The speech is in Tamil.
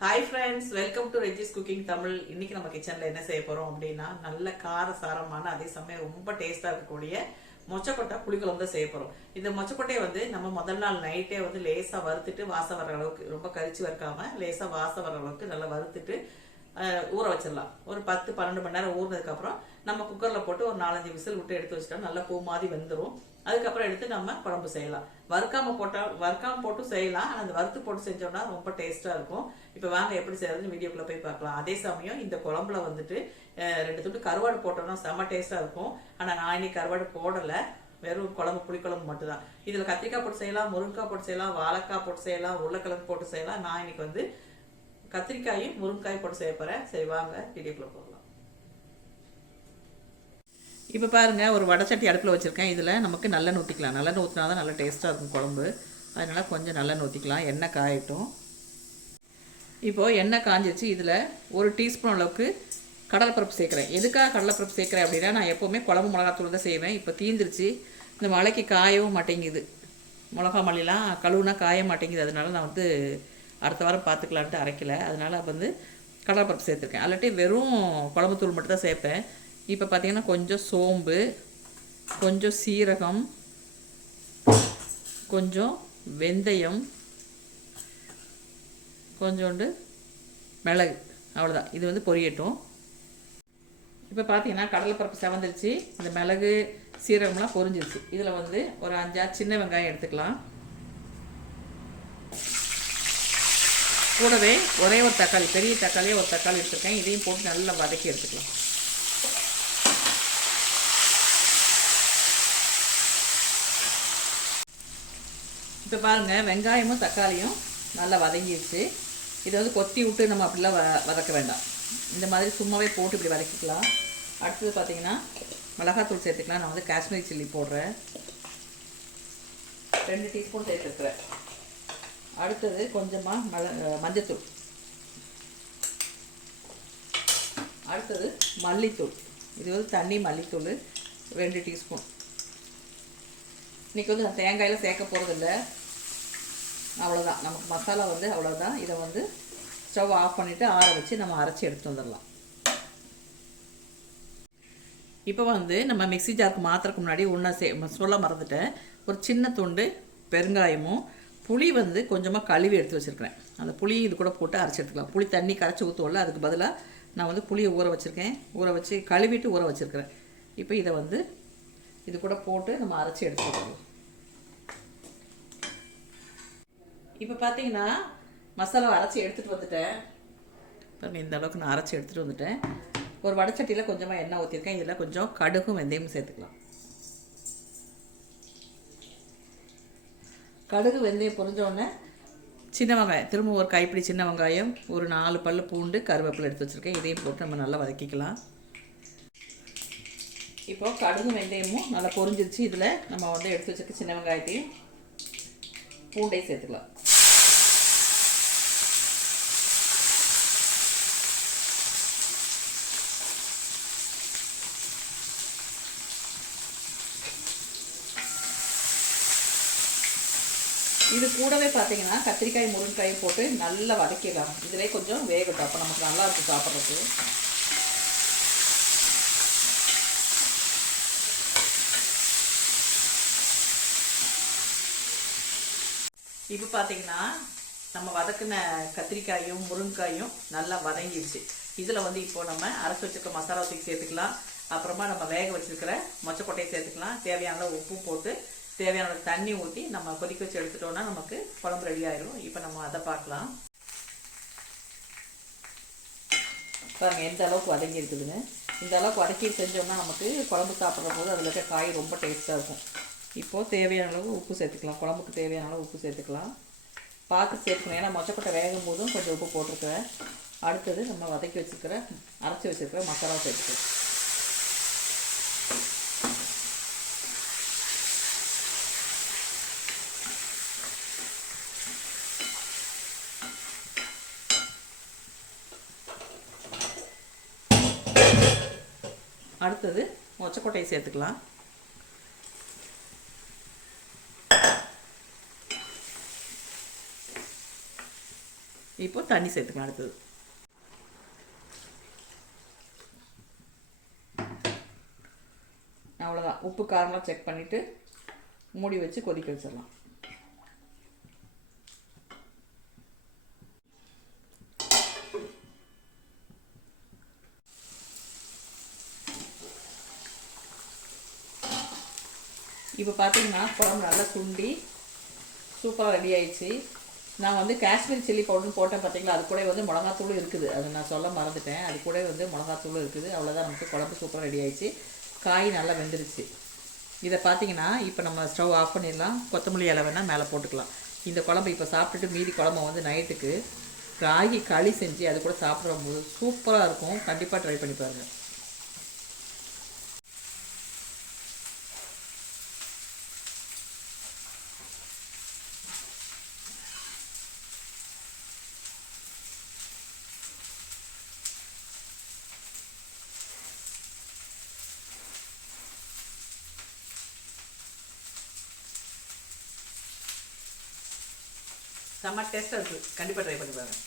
Hi friends welcome to Regis cooking Tamil இன்னைக்கு நம்ம கிச்சன்ல என்ன செய்ய போறோம் அப்படின்னா நல்ல கார சாரமான அதே சமயம் ரொம்ப டேஸ்டா இருக்கக்கூடிய மொச்சக்கொட்டை புளிக்குழம்பு தான் செய்ய போறோம். இந்த மொச்சக்கொட்டையை வந்து நம்ம முதல் நாள் நைட்டே வந்து லேசா வறுத்துட்டு வாசம் வர அளவுக்கு ரொம்ப கரிச்சு வறுக்காம லேசா வாசம் வர அளவுக்கு நல்லா வறுத்துட்டு ஊற வச்சிடலாம். ஒரு பத்து பன்னெண்டு மணி நேரம் ஊறினதுக்கு அப்புறம் நம்ம குக்கர்ல போட்டு ஒரு நாலஞ்சு விசில் விட்டு எடுத்து வச்சிட்டோம் நல்லா பூ மாதிரி வந்துடும் அதுக்கப்புறம் எடுத்து நம்ம குழம்பு செய்யலாம். வறுக்காம போட்டா வறுக்காம போட்டு செய்யலாம். ஆனால் அந்த வறுத்து போட்டு செஞ்சோம்னா ரொம்ப டேஸ்டா இருக்கும். இப்போ வாங்க எப்படி செய்யறதுன்னு வீடியோக்குள்ள போய் பார்க்கலாம். அதே சமயம் இந்த குழம்புல வந்துட்டு ரெண்டு துண்டு கருவாடு போட்டோம்னா செம்ம டேஸ்டா இருக்கும். ஆனா நான் இன்னைக்கு கருவாடு போடல. வெறும் குழம்பு புளிக்குழம்பு மட்டும்தான். இதுல கத்திரிக்காய் போட்டு செய்யலாம் முருங்கைக்காய் போட்டு செய்யலாம் வாழைக்காய் போட்டு செய்யலாம் உருளைக்கிழங்கு போட்டு செய்யலாம். நான் இன்னைக்கு வந்து கத்திரிக்காயும் முருங்காயும் போட்டு செய்ய போறேன். சரி வாங்க வீடியோக்குள்ள போகலாம். இப்போ பாருங்க ஒரு வடச்சட்டி அடுப்பில் வச்சுருக்கேன். இதில் நமக்கு நல்லெண்ணெய் ஊற்றிக்கலாம் நல்லெண்ணெய் ஊற்றினா தான் நல்லா டேஸ்ட்டாக இருக்கும் குழம்பு. அதனால் கொஞ்சம் நல்லெண்ணெய் ஊற்றிக்கலாம் எண்ணெய் காயட்டும். இப்போது எண்ணெய் காஞ்சிச்சு இதில் ஒரு டீஸ்பூன் அளவுக்கு கடலைப்பருப்பு சேர்க்குறேன். எதுக்காக கடலைப்பருப்பு சேர்க்குறேன் அப்படின்னா நான் எப்போவுமே குழம்பு மிளகாத்தூள் தான் செய்வேன். இப்போ தீந்துருச்சு. இந்த மழைக்கு காயவும் மாட்டேங்குது. மிளகா மல்லிலாம் கழுவுனா காய மாட்டேங்குது. அதனால நான் வந்து அடுத்த வாரம் பார்த்துக்கலான்ட்டு அரைக்கல. அதனால் வந்து கடலைப்பருப்பு சேர்த்துருக்கேன். அல்லாட்டி வெறும் குழம்பு தூள் மட்டும் தான் சேர்ப்பேன். இப்போ பார்த்தீங்கன்னா கொஞ்சம் சோம்பு கொஞ்சம் சீரகம் கொஞ்சம் வெந்தயம் கொஞ்சோண்டு மிளகு. அவ்வளோதான் இது வந்து பொரியட்டும். இப்போ பார்த்தீங்கன்னா கடலைப்பருப்பு செவந்துருச்சு. இந்த மிளகு சீரகம்லாம் பொரிஞ்சிருச்சு. இதில் வந்து ஒரு அஞ்சாறு சின்ன வெங்காயம் எடுத்துக்கலாம். கூடவே ஒரே ஒரு தக்காளி பெரிய தக்காளியே ஒரு தக்காளி எடுத்துருக்கேன். இதையும் போட்டு நல்லா வதக்கி எடுத்துக்கலாம். இப்போ பாருங்கள் வெங்காயமும் தக்காளியும் நல்லா வதங்கிடுச்சு இதை வந்து கொத்தி விட்டு நம்ம அப்படிலாம் வ வதக்க வேண்டாம். இந்த மாதிரி சும்மாவே போட்டு இப்படி வதக்கிக்கலாம். அடுத்தது பார்த்தீங்கன்னா மிளகாத்தூள் சேர்த்துக்கலாம். நான் வந்து காஷ்மீரி சில்லி போடுறேன். ரெண்டு டீஸ்பூன் சேர்த்துருக்குறேன். அடுத்தது கொஞ்சமாக மிள மஞ்சத்தூள். அடுத்தது மல்லித்தூள். இது வந்து தண்ணி மல்லித்தூள் ரெண்டு டீஸ்பூன். இன்றைக்கி வந்து நான் தேங்காயில் சேர்க்க போகிறதில்ல அவ்வளோதான் நமக்கு மசாலா வந்து அவ்வளோதான் இதை வந்து ஸ்டவ் ஆஃப் பண்ணிவிட்டு ஆற வச்சு நம்ம அரைச்சி எடுத்து வந்துடலாம். இப்போ வந்து நம்ம மிக்ஸி ஜாருக்கு மாற்றுறதுக்கு முன்னாடி ஒன்றா சே சொல்ல மறந்துட்டேன். ஒரு சின்ன துண்டு பெருங்காயமும் புளி வந்து கொஞ்சமாக கழுவி எடுத்து வச்சுருக்கிறேன். அந்த புளி இது கூட போட்டு அரைச்சி எடுத்துக்கலாம். புளி தண்ணி கரைச்சி ஊற்றுவோம்ல அதுக்கு பதிலாக நான் வந்து புளியை ஊற வச்சுருக்கேன். ஊற வச்சு கழுவிட்டு ஊற வச்சுருக்கிறேன். இப்போ இதை வந்து இது கூட போட்டு நம்ம அரைச்சி எடுத்துக்கலாம். இப்போ பார்த்தீங்கன்னா மசாலா அரைச்சி எடுத்துகிட்டு வந்துட்டேன். பாருங்க இந்த அளவுக்கு நான் அரைச்சி எடுத்துகிட்டு வந்துட்டேன். ஒரு வடச்சட்டியில் கொஞ்சமாக எண்ணெய் ஊற்றிருக்கேன் இதில் கொஞ்சம் கடுகும் வெந்தயமும் சேர்த்துக்கலாம். கடுகு வெந்தயம் பொறிஞ்சோடனே சின்ன வெங்காயம் திரும்ப ஒரு கைப்பிடி சின்ன வெங்காயம் ஒரு நாலு பல் பூண்டு கருவேப்பிலை எடுத்து வச்சுருக்கேன். இதையும் போட்டு நம்ம நல்லா வதக்கிக்கலாம். இப்போ கடுகு வெந்தயமும் நல்லா பொரிஞ்சிருச்சு. இதில் நம்ம வந்து எடுத்து வச்சுருக்க சின்ன வெங்காயத்தையும் பூண்டையும் சேர்த்துக்கலாம். இது கூடவே பார்த்தீங்கன்னா கத்திரிக்காய் முருங்கைக்காயும் போட்டு நல்லா வதக்கிடலாம். இதிலே கொஞ்சம் வேகட்டும். அப்போ நமக்கு நல்லா இருக்கும் சாப்பிட்றதுக்கு. இப்போ பார்த்தீங்கன்னா நம்ம வதக்கின கத்திரிக்காயும் முருங்கைக்காயும் நல்லா வதங்கிடுச்சு இதில் வந்து இப்போ நம்ம அரைச்சி வச்சிருக்க மசாலா தூக்கி சேர்த்துக்கலாம். அப்புறமா நம்ம வேக வச்சுருக்கிற மொச்சக்கொட்டையை சேர்த்துக்கலாம். தேவையான உப்பும் உப்பு போட்டு தேவையான தண்ணி ஊற்றி நம்ம கொதிக்க வச்சு எடுத்துட்டோம்னா நமக்கு குழம்பு ரெடி ஆயிடும் இப்போ நம்ம அதை பார்க்கலாம். பாருங்கள் எந்த அளவுக்கு வதங்கி இருக்குதுன்னு. இந்த அளவுக்கு வதக்கி செஞ்சோம்னா நமக்கு குழம்பு சாப்பிட்ற போது அதில் இருக்க காய் ரொம்ப டேஸ்ட்டாக இருக்கும். இப்போது தேவையான அளவு உப்பு சேர்த்துக்கலாம். குழம்புக்கு தேவையான அளவு உப்பு சேர்த்துக்கலாம். பார்த்து சேர்த்துக்கணும் ஏன்னா மொச்சக்கொட்டை வேகும் போதும் கொஞ்சம் உப்பு போட்டிருக்கிறேன். அடுத்தது நம்ம வதக்கி வச்சுருக்கிற அரைச்சி வச்சுருக்கிற மசாலா சேர்த்துக்கலாம். அடுத்தது மொச்சக்கொட்டையை சேர்த்துக்கலாம். இப்போ தண்ணி சேர்த்துக்கலாம் அடுத்தது. அவ்வளோதான் உப்பு காரம்லாம் செக் பண்ணிவிட்டு மூடி வச்சு கொதிக்க வச்சிடலாம். இப்போ பார்த்தீங்கன்னா குழம்பு நல்லா சுண்டி சூப்பராக ரெடி ஆயிடுச்சு. நான் வந்து காஷ்மீர் சில்லி பவுடர்னு போட்டேன் பார்த்தீங்களா அது கூட வந்து மிளகாத்தூளும் இருக்குது. அது நான் சொல்ல மறந்துட்டேன். அது கூட வந்து மிளகாத்தூளும் இருக்குது. அவ்வளோதான் நமக்கு குழம்பு சூப்பராக ரெடி ஆயிடுச்சு. காய் நல்லா வெந்துருச்சு. இதை பார்த்தீங்கன்னா இப்போ நம்ம ஸ்டவ் ஆஃப் பண்ணிடலாம். கொத்தமல்லி இலை வேணால் மேலே போட்டுக்கலாம். இந்த குழம்பு இப்போ சாப்பிட்டுட்டு மீதி குழம்பு வந்து நைட்டுக்கு ராகி களி செஞ்சு அது கூட சாப்பிடும்போது சூப்பராக இருக்கும். கண்டிப்பாக ட்ரை பண்ணி பாருங்கள் செம்ம டேஸ்ட்டாக இருக்குது கண்டிப்பாக ட்ரை பண்ணி பாருங்கள்